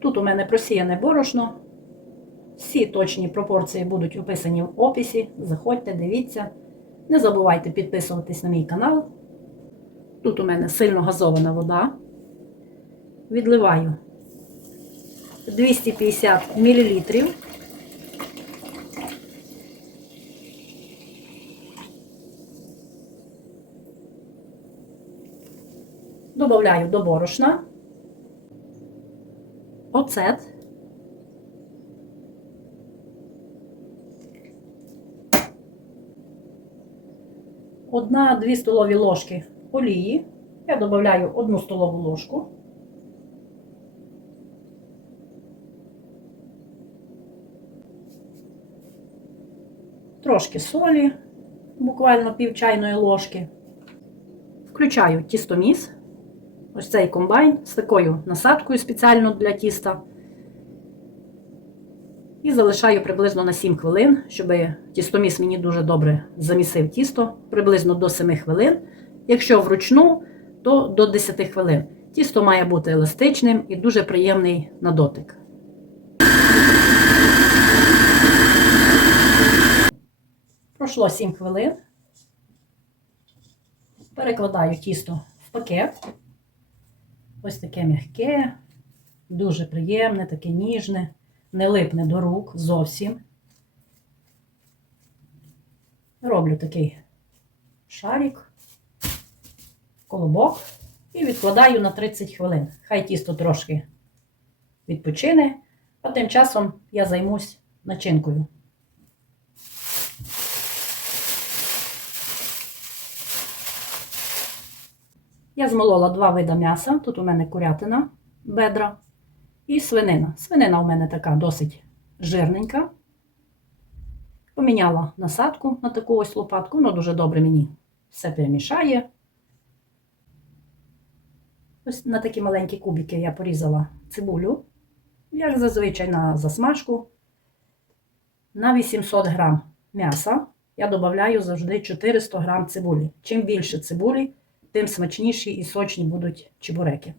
Тут у мене просіяне борошно. Всі точні пропорції будуть описані в описі. Заходьте, дивіться. Не забувайте підписуватись на мій канал. Тут у мене сильно газована вода. Відливаю 250 мл. Добавляю до борошна. Оцет. Одна-дві столові ложки олії. Я додаю одну столову ложку. Трошки солі, буквально пів чайної ложки. Включаю тістоміс. Ось цей комбайн з такою насадкою спеціально для тіста. І залишаю приблизно на 7 хвилин, щоб тістоміс мені дуже добре замісив тісто, приблизно до 7 хвилин. Якщо вручну, то до 10 хвилин. Тісто має бути еластичним і дуже приємний на дотик. Пройшло 7 хвилин. Перекладаю тісто в пакет. Ось таке м'яке, дуже приємне, таке ніжне, не липне до рук зовсім. Роблю такий шарик, колобок і відкладаю на 30 хвилин. Хай тісто трошки відпочине, а тим часом я займусь начинкою. Я змолола два вида м'яса. Тут у мене курятина, бедра і свинина. Свинина у мене така досить жирненька. Поміняла насадку на таку ось лопатку, воно дуже добре мені все перемішає. Ось на такі маленькі кубики я порізала цибулю, як зазвичай на засмажку. На 800 грам м'яса я додаю завжди 400 грам цибулі. Чим більше цибулі, тим смачніші і сочні будуть чебуреки.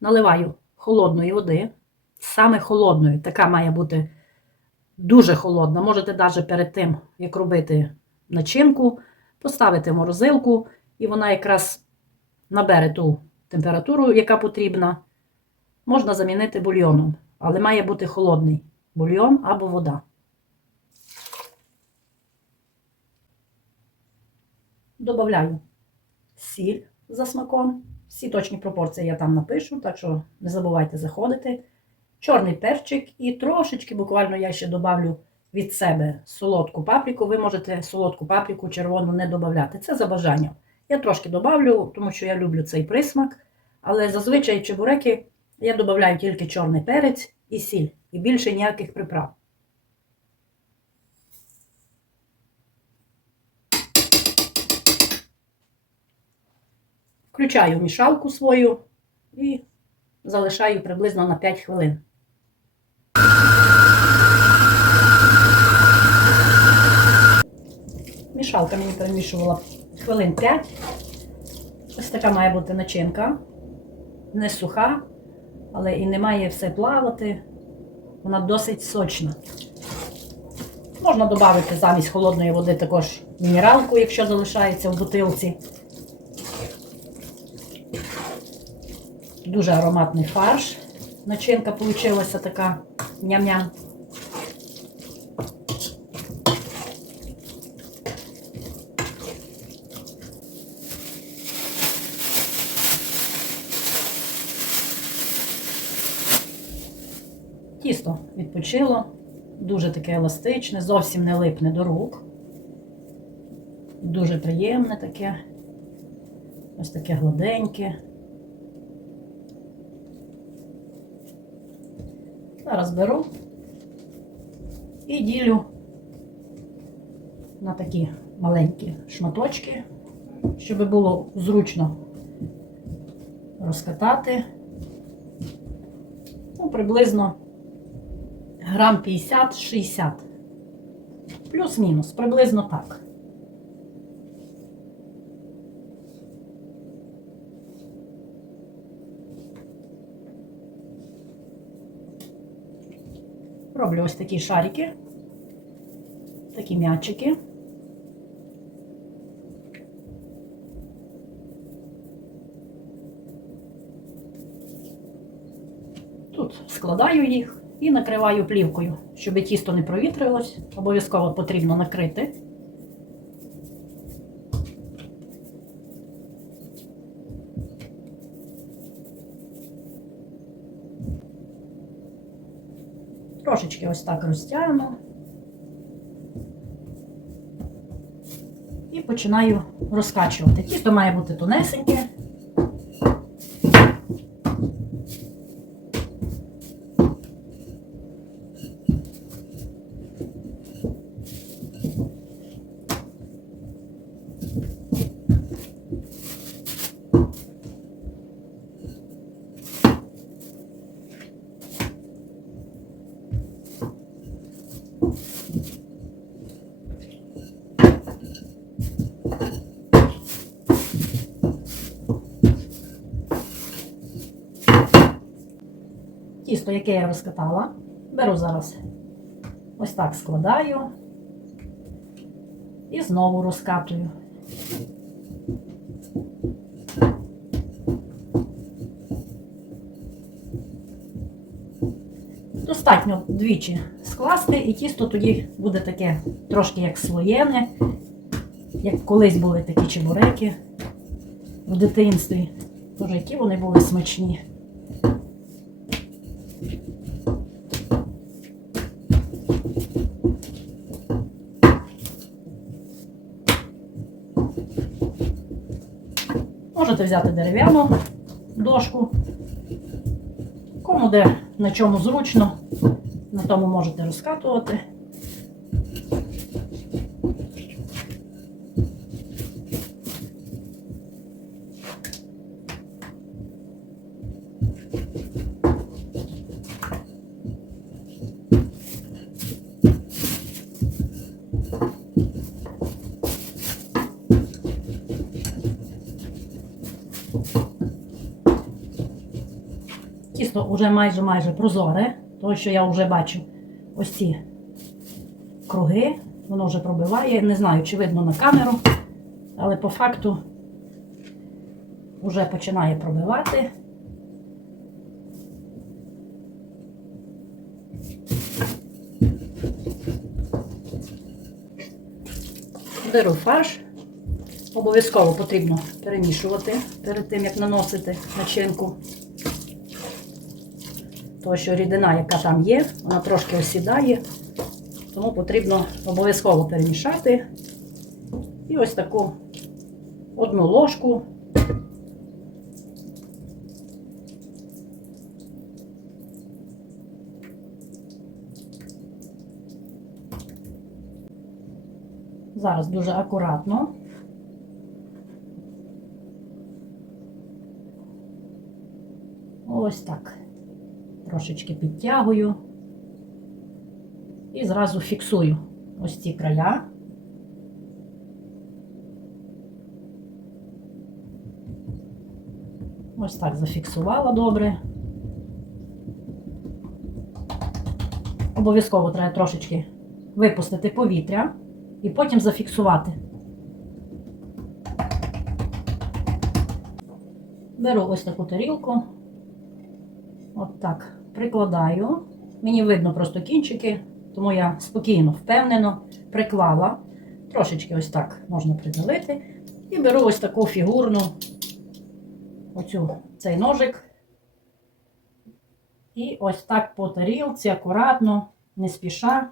Наливаю холодної води, саме холодної, така має бути дуже холодна. Можете навіть перед тим, як робити начинку, поставити в морозилку, і вона якраз набере ту температуру, яка потрібна. Можна замінити бульйоном, але має бути холодний бульйон або вода. Добавляю сіль за смаком. Всі точні пропорції я там напишу, так що не забувайте заходити. Чорний перчик і трошечки, буквально я ще добавлю від себе солодку паприку. Ви можете солодку паприку червону не додати. Це за бажанням. Я трошки добавлю, тому що я люблю цей присмак. Але зазвичай чебуреки я додаю тільки чорний перець і сіль. І більше ніяких приправ. Включаю мішалку свою і залишаю приблизно на 5 хвилин. Мішалка мені перемішувала хвилин 5. Ось така має бути начинка. Не суха, але і не має все плавати. Вона досить сочна. Можна додати замість холодної води також мінералку, якщо залишається в бутилці. Дуже ароматний фарш. Начинка вийшла така ням-ням. Тісто відпочило, дуже таке еластичне, зовсім не липне до рук. Дуже приємне таке, ось таке гладеньке. Зараз беру і ділю на такі маленькі шматочки, щоб було зручно розкатати. Ну, приблизно грам 50-60. Плюс-мінус, приблизно так. Роблю ось такі шарики, такі м'ячики. Тут складаю їх і накриваю плівкою, щоб тісто не провітрилось. Обов'язково потрібно накрити. Трошечки ось так розтягну. І починаю розкачувати. Тісто має бути тонесеньке. Тісто, яке я розкатала, беру зараз ось так складаю і знову розкатую. Достатньо двічі скласти, і тісто тоді буде таке трошки як слоєне, як колись були такі чебуреки в дитинстві. Тож які вони були смачні. Можете взяти дерев'яну дошку. Кому де на чому зручно, на тому можете розкатувати. Тісто вже майже майже прозоре, тому що я вже бачу ось ці круги, воно вже пробиває. Не знаю, чи видно на камеру, але по факту вже починає пробивати. Беру фарш. Обов'язково потрібно перемішувати перед тим, як наносити начинку. Тому що рідина, яка там є, вона трошки осідає, тому потрібно обов'язково перемішати. І ось таку одну ложку. Зараз дуже акуратно. Ось так трошечки підтягую і зразу фіксую ось ці края. Ось так зафіксувала добре. Обов'язково треба трошечки випустити повітря і потім зафіксувати. Беру ось таку тарілку. От так прикладаю. Мені видно просто кінчики, тому я спокійно, впевнено приклала. Трошечки ось так можна придавити. І беру ось таку фігурну оцю, цей ножик. І ось так по тарілці, акуратно, не спіша.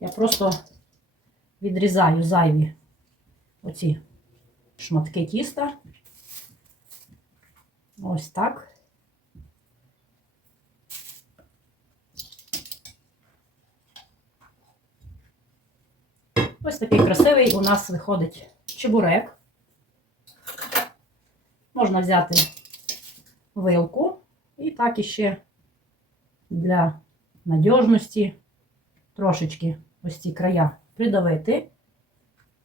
Я просто відрізаю зайві оці шматки тіста. Ось так. Ось такий красивий у нас виходить чебурек. Можна взяти вилку і так іще для надіжності трошечки ось ці края придавити.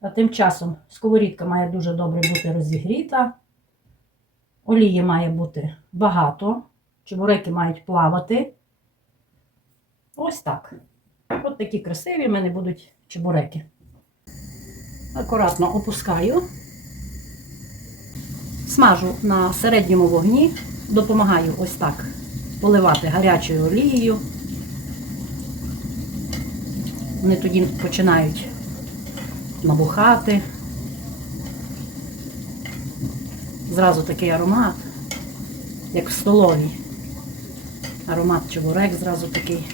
А тим часом сковорідка має дуже добре бути розігріта. Олії має бути багато. Чебуреки мають плавати. Ось так. От такі красиві в мене будуть чебуреки. Акуратно опускаю. Смажу на середньому вогні, допомагаю ось так поливати гарячою олією. Вони тоді починають набухати. Зразу такий аромат, як в столовій. Аромат чебурек зразу такий.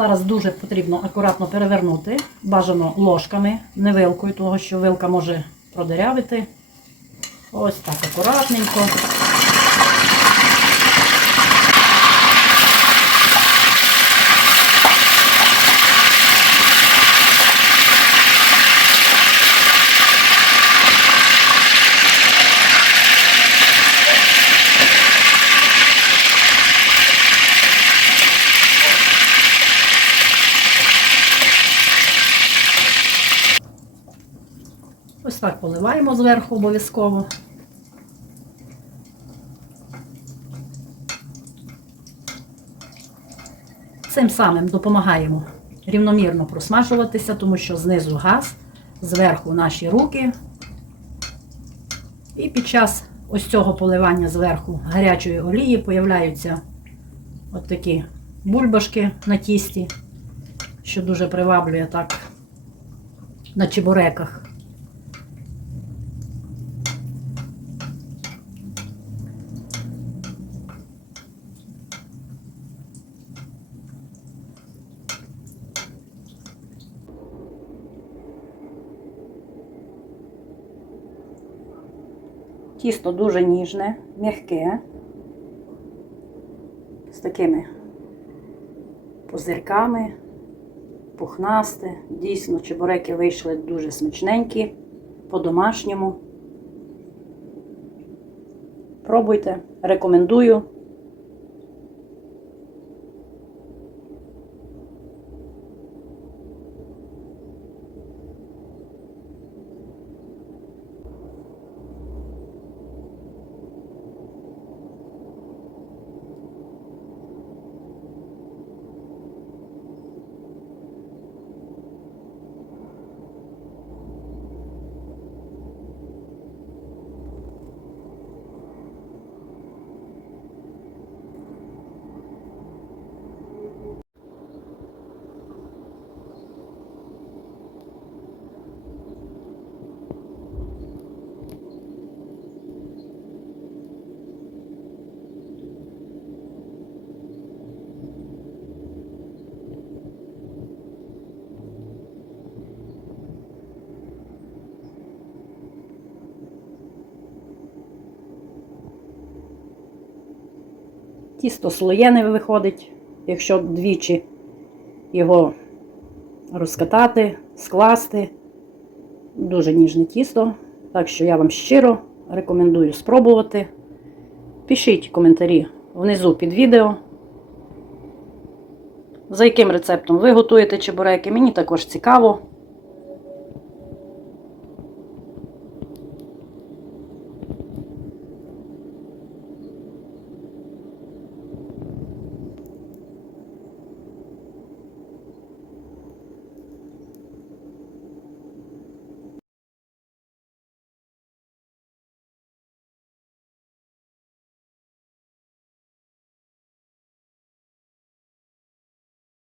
Зараз дуже потрібно акуратно перевернути, бажано ложками, не вилкою, тому що вилка може продерявити. Ось так акуратненько. Поливаємо зверху обов'язково. Цим самим допомагаємо рівномірно просмажуватися, тому що знизу газ, зверху наші руки. І під час ось цього поливання зверху гарячої олії появляються от такі бульбашки на тісті, що дуже приваблює так на чебуреках. Тісто дуже ніжне, м'яке, з такими пузирками, пухнасте. Дійсно, чебуреки вийшли дуже смачненькі, по-домашньому. Пробуйте, рекомендую. Тісто слоєне виходить, якщо двічі його розкатати, скласти. Дуже ніжне тісто. Так що я вам щиро рекомендую спробувати. Пишіть коментарі внизу під відео. За яким рецептом ви готуєте чебуреки, мені також цікаво.